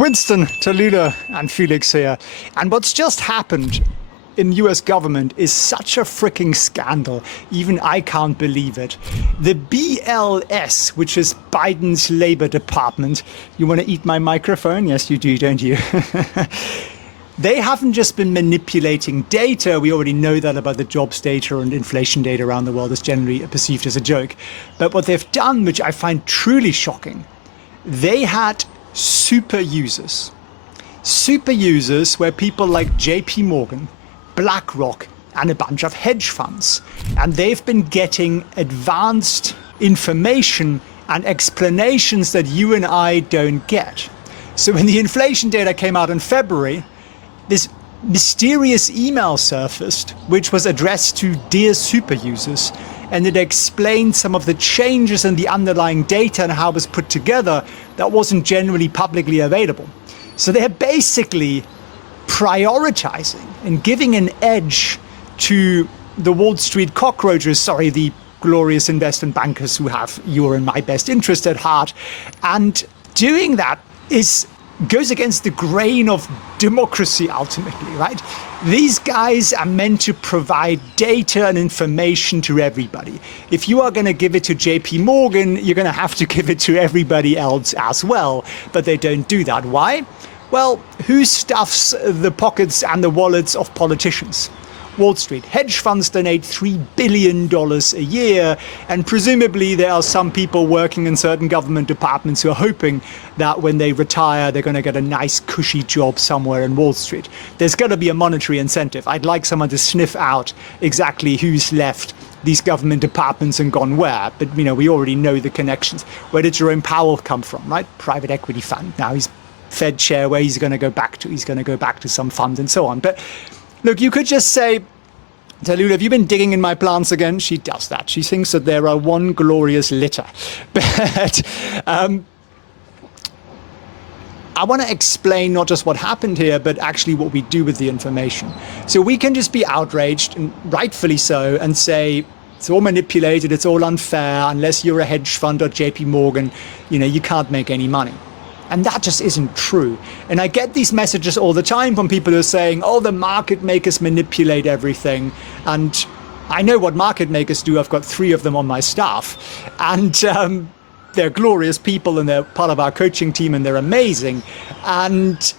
Winston, Tallulah, and Felix here. And what's just happened in US government is such a freaking scandal. Even I can't believe it. The BLS, which is Biden's Labor Department. You want to eat my microphone? Yes, you do, don't you? They haven't just been manipulating data. We already know that about the jobs data and inflation data around the world is generally perceived as a joke. But what they've done, which I find truly shocking, they had super users where people like JP Morgan, BlackRock, and a bunch of hedge funds. And they've been getting advanced information and explanations that you and I don't get. So when the inflation data came out in February, this mysterious email surfaced, which was addressed to dear super users, and it explained some of the changes in the underlying data and how it was put together that wasn't generally publicly available. So they're basically prioritizing and giving an edge to the Wall Street cockroaches, the glorious investment bankers who have your and my best interest at heart. And doing that goes against the grain of democracy ultimately, right? These guys are meant to provide data and information to everybody. If you are going to give it to JP Morgan, you're going to have to give it to everybody else as well. But they don't do that. Why? Well, who stuffs the pockets and the wallets of politicians? Wall Street. Hedge funds donate $3 billion a year, and presumably there are some people working in certain government departments who are hoping that when they retire, they're going to get a nice cushy job somewhere in Wall Street. There's got to be a monetary incentive. I'd like someone to sniff out exactly who's left these government departments and gone where, but we already know the connections. Where did Jerome Powell come from, right? Private equity fund. Now he's Fed chair. Where he's going to go back to? He's going to go back to some fund and so on. But look, you could just say, Tallulah, have you been digging in my plants again? She does that. She thinks that there are one glorious litter. But I want to explain not just what happened here, but actually what we do with the information. So we can just be outraged, and rightfully so, and say, it's all manipulated, it's all unfair, unless you're a hedge fund or JP Morgan, you can't make any money. And that just isn't true. And I get these messages all the time from people who are saying, oh, the market makers manipulate everything. And I know what market makers do. I've got 3 of them on my staff. And they're glorious people, and they're part of our coaching team, and they're amazing. And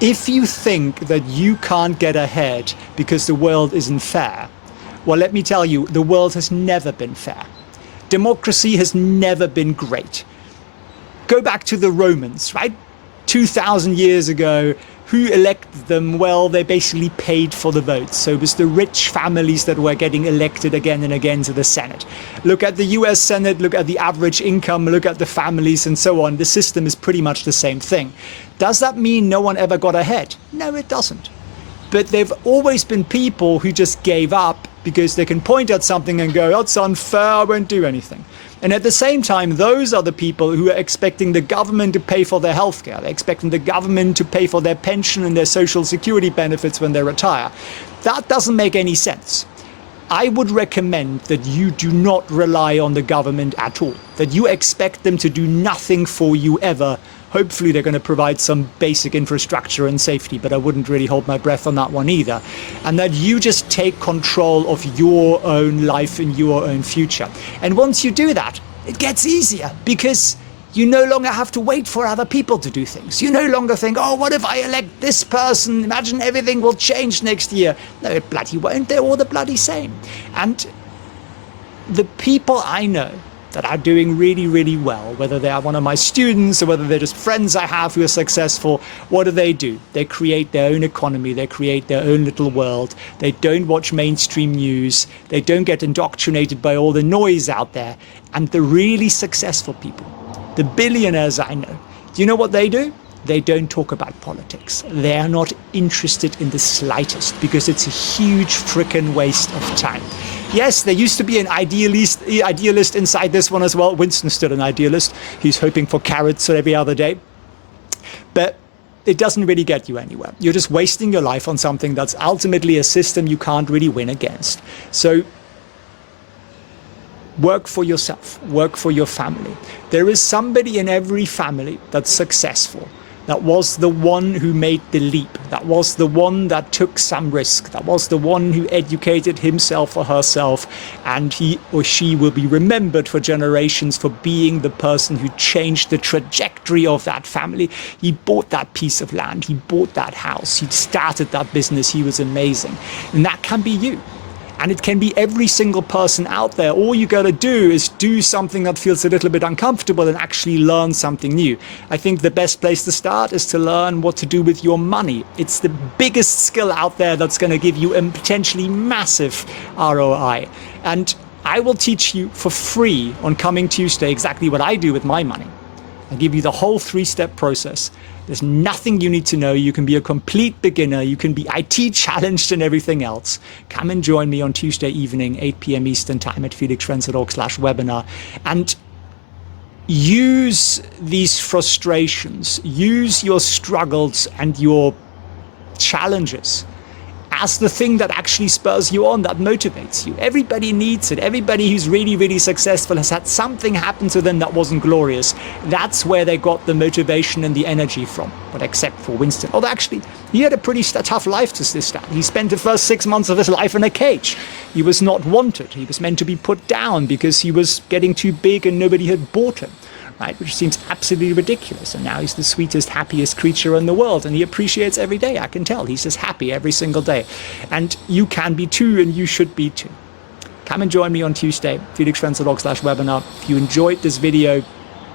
if you think that you can't get ahead because the world isn't fair, well, let me tell you, the world has never been fair. Democracy has never been great. Go back to the Romans, right? 2,000 years ago, who elected them? Well, they basically paid for the votes. So it was the rich families that were getting elected again and again to the Senate. Look at the US Senate, look at the average income, look at the families and so on. The system is pretty much the same thing. Does that mean no one ever got ahead? No, it doesn't. But there've always been people who just gave up because they can point at something and go, oh, it's unfair, I won't do anything. And at the same time, those are the people who are expecting the government to pay for their healthcare. They're expecting the government to pay for their pension and their social security benefits when they retire. That doesn't make any sense. I would recommend that you do not rely on the government at all, that you expect them to do nothing for you ever. Hopefully they're going to provide some basic infrastructure and safety, but I wouldn't really hold my breath on that one either. And that you just take control of your own life and your own future. And once you do that, it gets easier because you no longer have to wait for other people to do things. You no longer think, oh, what if I elect this person? Imagine everything will change next year. No, it bloody won't. They're all the bloody same. And the people I know that are doing really, really well, whether they are one of my students or whether they're just friends I have who are successful, what do? They create their own economy. They create their own little world. They don't watch mainstream news. They don't get indoctrinated by all the noise out there. And the really successful people, the billionaires I know, do you know what they do? They don't talk about politics. They are not interested in the slightest because it's a huge frickin' waste of time. Yes, there used to be an idealist inside this one as well. Winston's still an idealist. He's hoping for carrots every other day. But it doesn't really get you anywhere. You're just wasting your life on something that's ultimately a system you can't really win against. So Work for yourself, work for your family. There is somebody in every family that's successful, that was the one who made the leap, that was the one that took some risk, that was the one who educated himself or herself, and he or she will be remembered for generations for being the person who changed the trajectory of that family. He bought that piece of land, he bought that house, he started that business, he was amazing. And that can be you. And it can be every single person out there. All you got to do is do something that feels a little bit uncomfortable and actually learn something new. I think the best place to start is to learn what to do with your money. It's the biggest skill out there that's going to give you a potentially massive ROI. And I will teach you for free on coming Tuesday exactly what I do with my money. I give you the whole 3-step process. There's nothing you need to know. You can be a complete beginner. You can be IT challenged and everything else. Come and join me on Tuesday evening, 8 p.m. Eastern time at felixfrenzel.org/webinar. And use these frustrations, use your struggles and your challenges as the thing that actually spurs you on, that motivates you. Everybody needs it. Everybody who's really, really successful has had something happen to them that wasn't glorious. That's where they got the motivation and the energy from. But except for Winston. Although actually, he had a pretty tough life to this start. He spent the first 6 months of his life in a cage. He was not wanted. He was meant to be put down because he was getting too big and nobody had bought him. Right, which seems absolutely ridiculous. And now he's the sweetest, happiest creature in the world. And he appreciates every day, I can tell. He's just happy every single day. And you can be too, and you should be too. Come and join me on Tuesday, felixfrenzel.org/webinar. If you enjoyed this video,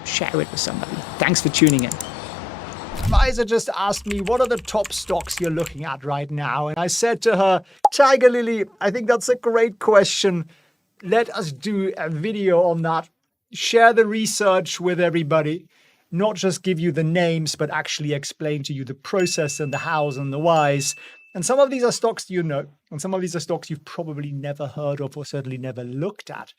share it with somebody. Thanks for tuning in. Advisor just asked me, what are the top stocks you're looking at right now? And I said to her, Tiger Lily, I think that's a great question. Let us do a video on that. Share the research with everybody, not just give you the names, but actually explain to you the process and the hows and the whys. And some of these are stocks you know, and some of these are stocks you've probably never heard of or certainly never looked at.